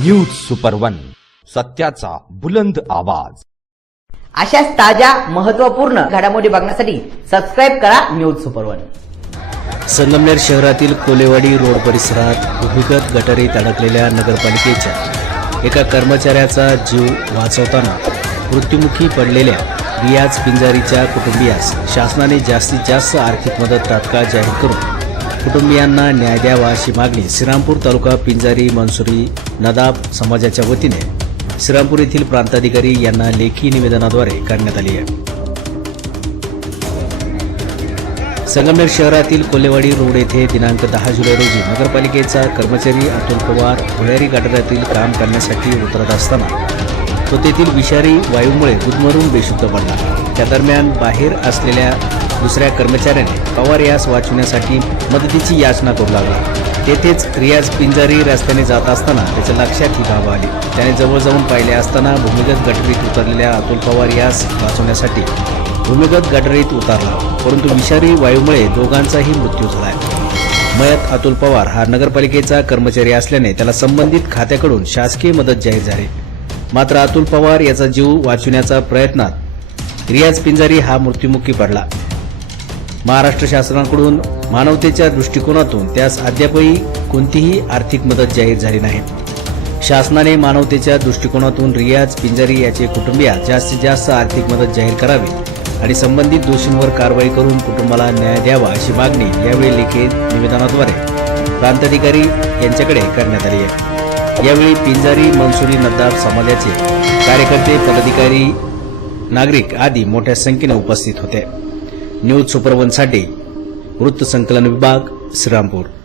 News super one सत्याचा बुलंद आवाज. अशाच ताज्या महत्त्वपूर्ण घडामोडी बघण्यासाठी सबस्क्राईब करा न्यूज सुपर वन संगमनेर शहरातील कोलेवाडी रोड परिसरात भूमिगत गटारीत अडकलेल्या नगरपालिकेच्या एका कर्मचाऱ्याचा जीव वाचवताना मृत्युमुखी पडलेल्या रियाज पिंजारीच्या कुटुंबियास शासनाने जास्तीत जास्त आर्थिक मदत तात्काळ जाहीर करून कुटुंबियांना न्याय द्यावा अशी मागणी श्रीरामपूर तालुका पिंजारी मनसुरी नदाब समाजाच्या वतीने श्रीरामपूर येथील प्रांताधिकारी यांना लेखी निवेदनाद्वारे करण्यात आली आहे. संगमनेर शहरातील कोल्हेवाडी रोड येथे दिनांक दहा जुलै रोजी नगरपालिकेचा कर्मचारी अतुल पवार भुयारी गाठारातील काम करण्यासाठी उतरत असताना तो तेथील विषारी वायूमुळे गुदमरून बेशुद्ध पडला. त्या दरम्यान बाहेर असलेल्या दुसऱ्या कर्मचाऱ्याने पवार यास वाचवण्यासाठी मदतीची याचना करू लागला. तेथेच रियाज पिंजारी रस्त्याने जात असताना त्याच्या लक्षात ही बाब आली. त्याने जवळ जाऊन पाहिले असताना भूमिगत गटरीत उतरलेल्या अतुल पवार यास वाचवण्यासाठी भूमिगत गटरीत उतारला परंतु विषारी वायूमुळे दोघांचाही मृत्यू झाला. मयत अतुल पवार हा नगरपालिकेचा कर्मचारी असल्याने त्याला संबंधित खात्याकडून शासकीय मदत जाहीर झाली. मात्र अतुल पवार याचा जीव वाचविण्याच्या प्रयत्नात रियाज पिंजारी हा मृत्युमुखी पडला. महाराष्ट्र शासनाकडून मानवतेच्या दृष्टिकोनातून त्यास अद्यापही कोणतीही आर्थिक मदत जाहीर झाली नाही. शासनाने मानवतेच्या दृष्टिकोनातून रियाज पिंजारी याचे कुटुंबिया जास्तीत जास्त आर्थिक मदत जाहीर करावी आणि संबंधित दोषींवर कारवाई करून कुटुंबाला न्याय द्यावा अशी मागणी यावेळी लिखित निवेदनाद्वारे प्रांताधिकारी यांच्याकडे करण्यात आली आहे. यावेळी पिंजारी मनसुरी नद्दार समाजाचे कार्यकर्ते पदाधिकारी नागरिक आदी मोठ्या संख्येने उपस्थित होते. न्यूज सुपरवनसाठी वृत्तसंकलन विभाग श्रीरामपूर.